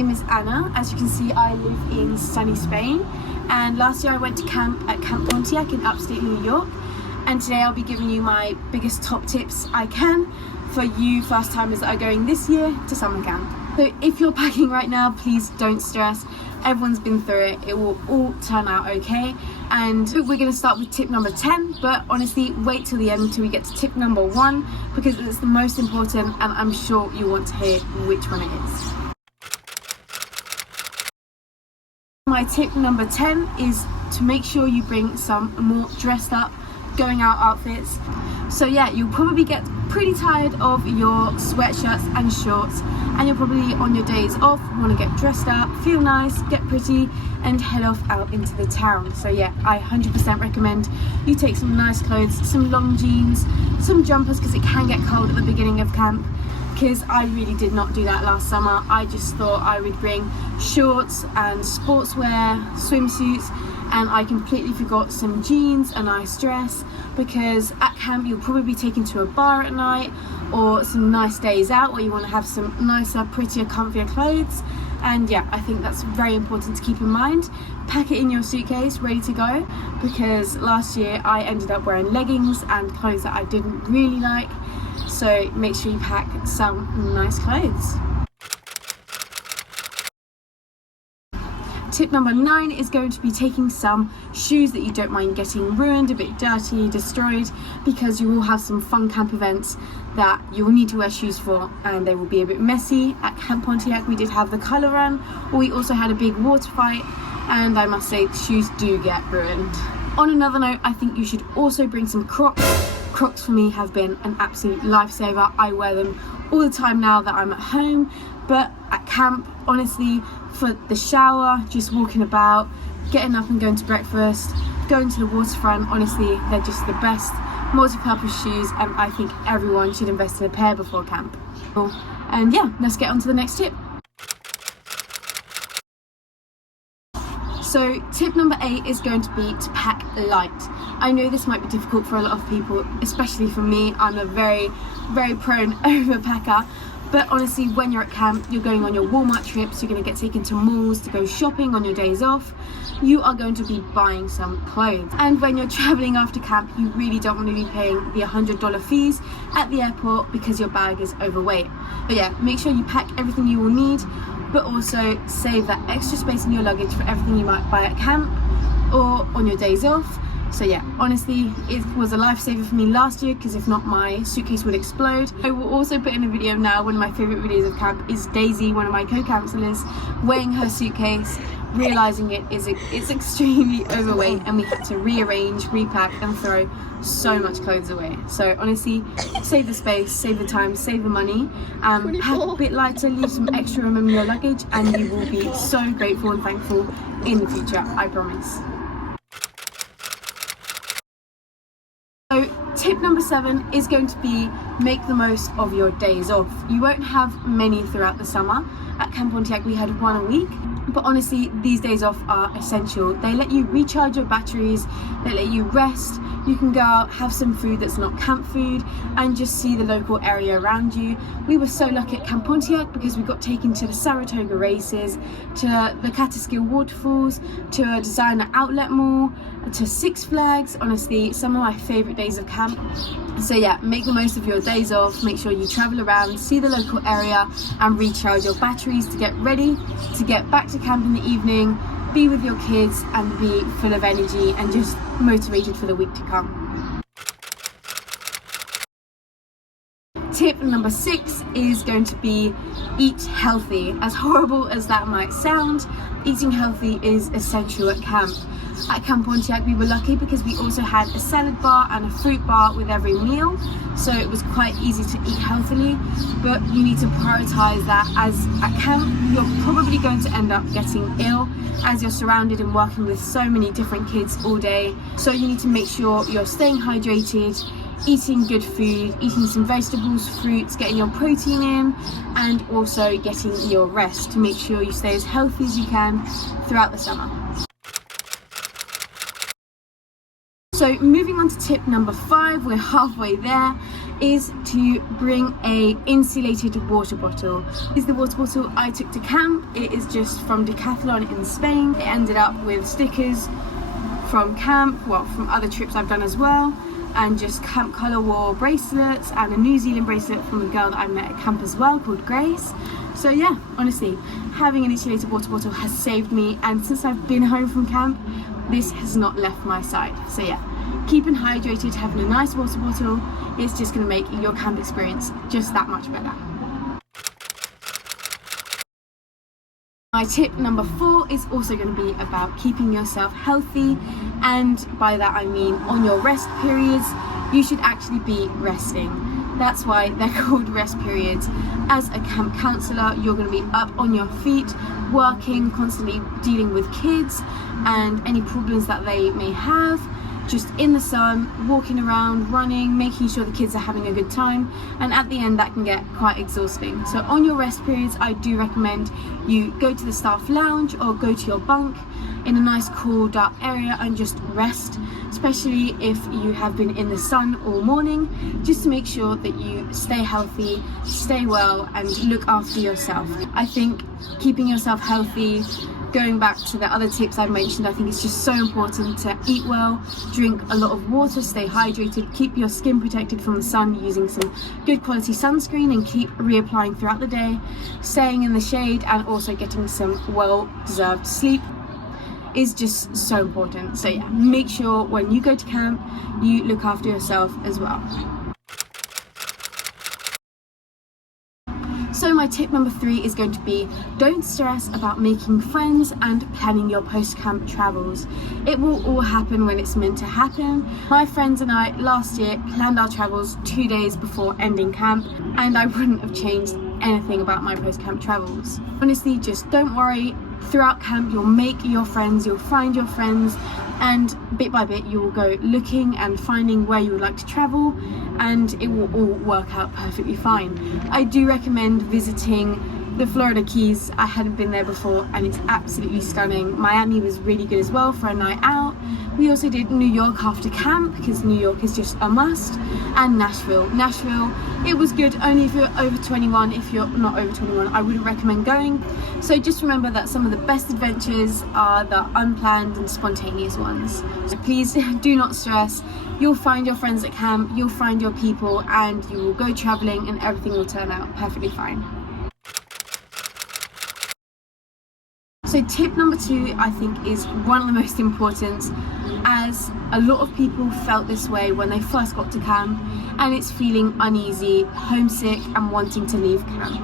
name is Anna. As you can see, I live in sunny Spain, and last year I went to camp at Camp Pontiac in upstate New York, and today I'll be giving you my biggest top tips I can for you first timers that are going this year to summer camp. So if you're packing right now, please don't stress. Everyone's been through it. It will all turn out okay. And we're going to start with tip number 10, but honestly wait till the end until we get to tip number 1 because it's the most important and I'm sure you want to hear which one it is. My tip number 10 is to make sure you bring some more dressed up going out outfits. So yeah, you'll probably get pretty tired of your sweatshirts and shorts, and you're probably on your days off want to get dressed up, feel nice, get pretty and head off out into the town. So yeah, I 100% recommend you take some nice clothes, some long jeans, some jumpers because it can get cold at the beginning of camp, because I really did not do that last summer. I just thought I would bring shorts and sportswear, swimsuits, and I completely forgot some jeans, a nice dress, because at camp you'll probably be taken to a bar at night or some nice days out where you want to have some nicer, prettier, comfier clothes. And yeah, I think that's very important to keep in mind. Pack it in your suitcase ready to go, because last year I ended up wearing leggings and clothes that I didn't really like. So make sure you pack some nice clothes. Tip number 9 is going to be taking some shoes that you don't mind getting ruined, a bit dirty, destroyed, because you will have some fun camp events that you will need to wear shoes for and they will be a bit messy. At Camp Pontiac we did have the colour run, we also had a big water fight, and I must say shoes do get ruined. On another note, I think you should also bring some Crocs. Crocs for me have been an absolute lifesaver. I wear them all the time now that I'm at home, but at camp, honestly, for the shower, just walking about, getting up and going to breakfast, going to the waterfront, honestly, they're just the best multi-purpose shoes, and I think everyone should invest in a pair before camp. And yeah, let's get on to the next tip. So tip number 8 is going to be to pack light. I know this might be difficult for a lot of people, especially for me. I'm a very prone overpacker. But honestly, when you're at camp, you're going on your Walmart trips, you're going to get taken to malls to go shopping on your days off. You are going to be buying some clothes. And when you're traveling after camp, you really don't want to be paying the $100 fees at the airport because your bag is overweight. But yeah, make sure you pack everything you will need, but also save that extra space in your luggage for everything you might buy at camp or on your days off. So yeah, honestly, it was a lifesaver for me last year, because if not, my suitcase would explode. I will also put in a video now. One of my favourite videos of camp is Daisy, one of my co-counsellors, weighing her suitcase, realising it's extremely overweight, and we had to rearrange, repack and throw so much clothes away. So honestly, save the space, save the time, save the money, pack a bit lighter, leave some extra room in your luggage, and you will be so grateful and thankful in the future, I promise. So tip number 7 is going to be make the most of your days off. You won't have many throughout the summer. At Camp Pontiac we had 1 a week, but honestly these days off are essential. They let you recharge your batteries, they let you rest, you can go out, have some food that's not camp food, and just see the local area around you. We were so lucky at Camp Pontiac because we got taken to the Saratoga races, to the Catskill waterfalls, to a designer outlet mall, to Six Flags. Honestly, some of my favourite days of camp. So yeah, make the most of your days off, make sure you travel around, see the local area and recharge your batteries to get ready to get back to camp in the evening, be with your kids and be full of energy and just motivated for the week to come. Tip number 6 is going to be eat healthy. As horrible as that might sound, eating healthy is essential at camp. At Camp Pontiac we were lucky because we also had a salad bar and a fruit bar with every meal, so it was quite easy to eat healthily, but you need to prioritize that, as at camp you're probably going to end up getting ill as you're surrounded and working with so many different kids all day. So you need to make sure you're staying hydrated, eating good food, eating some vegetables, fruits, getting your protein in, and also getting your rest to make sure you stay as healthy as you can throughout the summer. So moving on to tip number 5, we're halfway there, is to bring a insulated water bottle. This is the water bottle I took to camp. It is just from Decathlon in Spain. It ended up with stickers from camp, well, from other trips I've done as well, and just Camp Colour War bracelets and a New Zealand bracelet from a girl that I met at camp as well called Grace. So yeah, honestly, having an insulated water bottle has saved me, and since I've been home from camp, this has not left my side. So yeah, keeping hydrated, having a nice water bottle, is just going to make your camp experience just that much better. My tip number 4 is also going to be about keeping yourself healthy, and by that I mean on your rest periods, you should actually be resting. That's why they're called rest periods. As a camp counsellor, you're going to be up on your feet, working, constantly dealing with kids and any problems that they may have, just in the sun, walking around, running, making sure the kids are having a good time, and at the end that can get quite exhausting. So on your rest periods, I do recommend you go to the staff lounge or go to your bunk in a nice cool dark area and just rest, especially if you have been in the sun all morning, just to make sure that you stay healthy, stay well, and look after yourself. I think keeping yourself healthy, going back to the other tips I've mentioned, I think it's just so important to eat well, drink a lot of water, stay hydrated, keep your skin protected from the sun using some good quality sunscreen, and keep reapplying throughout the day, staying in the shade, and also getting some well-deserved sleep is just so important. So yeah, make sure when you go to camp, you look after yourself as well. So my tip number 3 is going to be, don't stress about making friends and planning your post-camp travels. It will all happen when it's meant to happen. My friends and I last year planned our travels 2 days before ending camp, and I wouldn't have changed anything about my post-camp travels. Honestly, just don't worry. Throughout camp, you'll make your friends, you'll find your friends, and bit by bit you will go looking and finding where you would like to travel, and it will all work out perfectly fine. I do recommend visiting the Florida Keys. I hadn't been there before and it's absolutely stunning. Miami was really good as well for a night out. We also did New York after camp because New York is just a must, and Nashville, it was good only if you're over 21. If you're not over 21, I wouldn't recommend going. So just remember that some of the best adventures are the unplanned and spontaneous ones. So please do not stress. You'll find your friends at camp, you'll find your people, and you will go traveling and everything will turn out perfectly fine. So tip number 2, I think, is one of the most important, as a lot of people felt this way when they first got to camp, and it's feeling uneasy, homesick, and wanting to leave camp.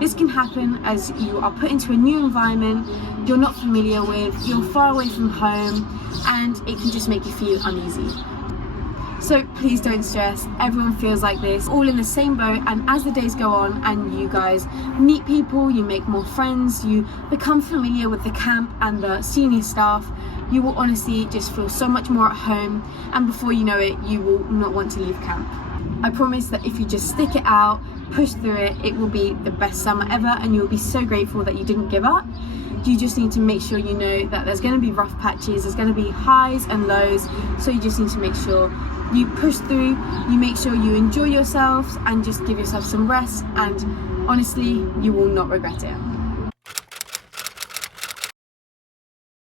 This can happen as you are put into a new environment you're not familiar with, you're far away from home, and it can just make you feel uneasy. So please don't stress, everyone feels like this, all in the same boat, and as the days go on and you guys meet people, you make more friends, you become familiar with the camp and the senior staff, you will honestly just feel so much more at home, and before you know it, you will not want to leave camp. I promise that if you just stick it out, push through it, it will be the best summer ever, and you'll be so grateful that you didn't give up. You just need to make sure you know that there's going to be rough patches, there's going to be highs and lows, so you just need to make sure you push through, you make sure you enjoy yourselves and just give yourself some rest, and honestly, you will not regret it.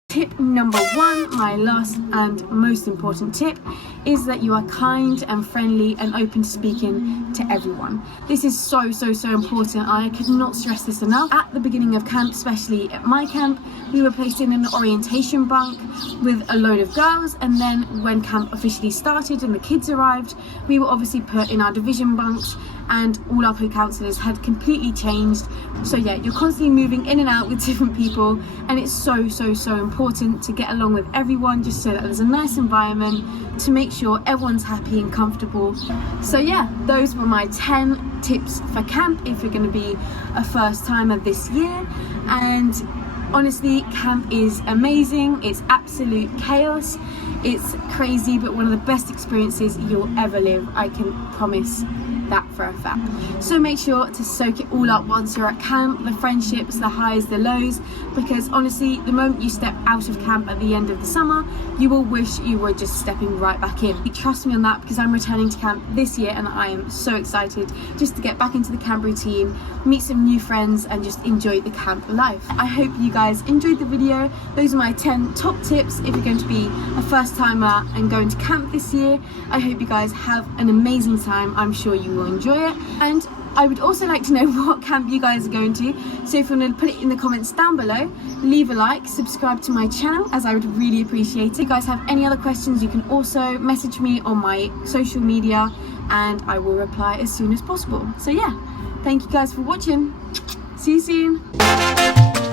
Tip number 1, my last and most important tip, is that you are kind and friendly and open to speaking to everyone. This is so important. I could not stress this enough. At the beginning of camp, especially at my camp, we were placed in an orientation bunk with a load of girls, and then when camp officially started and the kids arrived, we were obviously put in our division bunks, and all our co-counsellors had completely changed. So yeah, you're constantly moving in and out with different people, and it's so important to get along with everyone, just so that there's a nice environment to make sure everyone's happy and comfortable. So yeah, those were my 10 tips for camp if you're going to be a first timer this year. And honestly, camp is amazing. It's absolute chaos, it's crazy, but one of the best experiences you'll ever live. I can promise that for a fact. So make sure to soak it all up once you're at camp, the friendships, the highs, the lows, because honestly, the moment you step out of camp at the end of the summer, you will wish you were just stepping right back in. Trust me on that, because I'm returning to camp this year and I am so excited just to get back into the camp routine, meet some new friends and just enjoy the camp life. I hope you guys enjoyed the video. Those are my 10 top tips if you're going to be a first timer and going to camp this year. I hope you guys have an amazing time. I'm sure you will enjoy it, and I would also like to know what camp you guys are going to, so if you want to put it in the comments down below, leave a like, subscribe to my channel, as I would really appreciate it. If you guys have any other questions, you can also message me on my social media and I will reply as soon as possible. So yeah, thank you guys for watching. See you soon.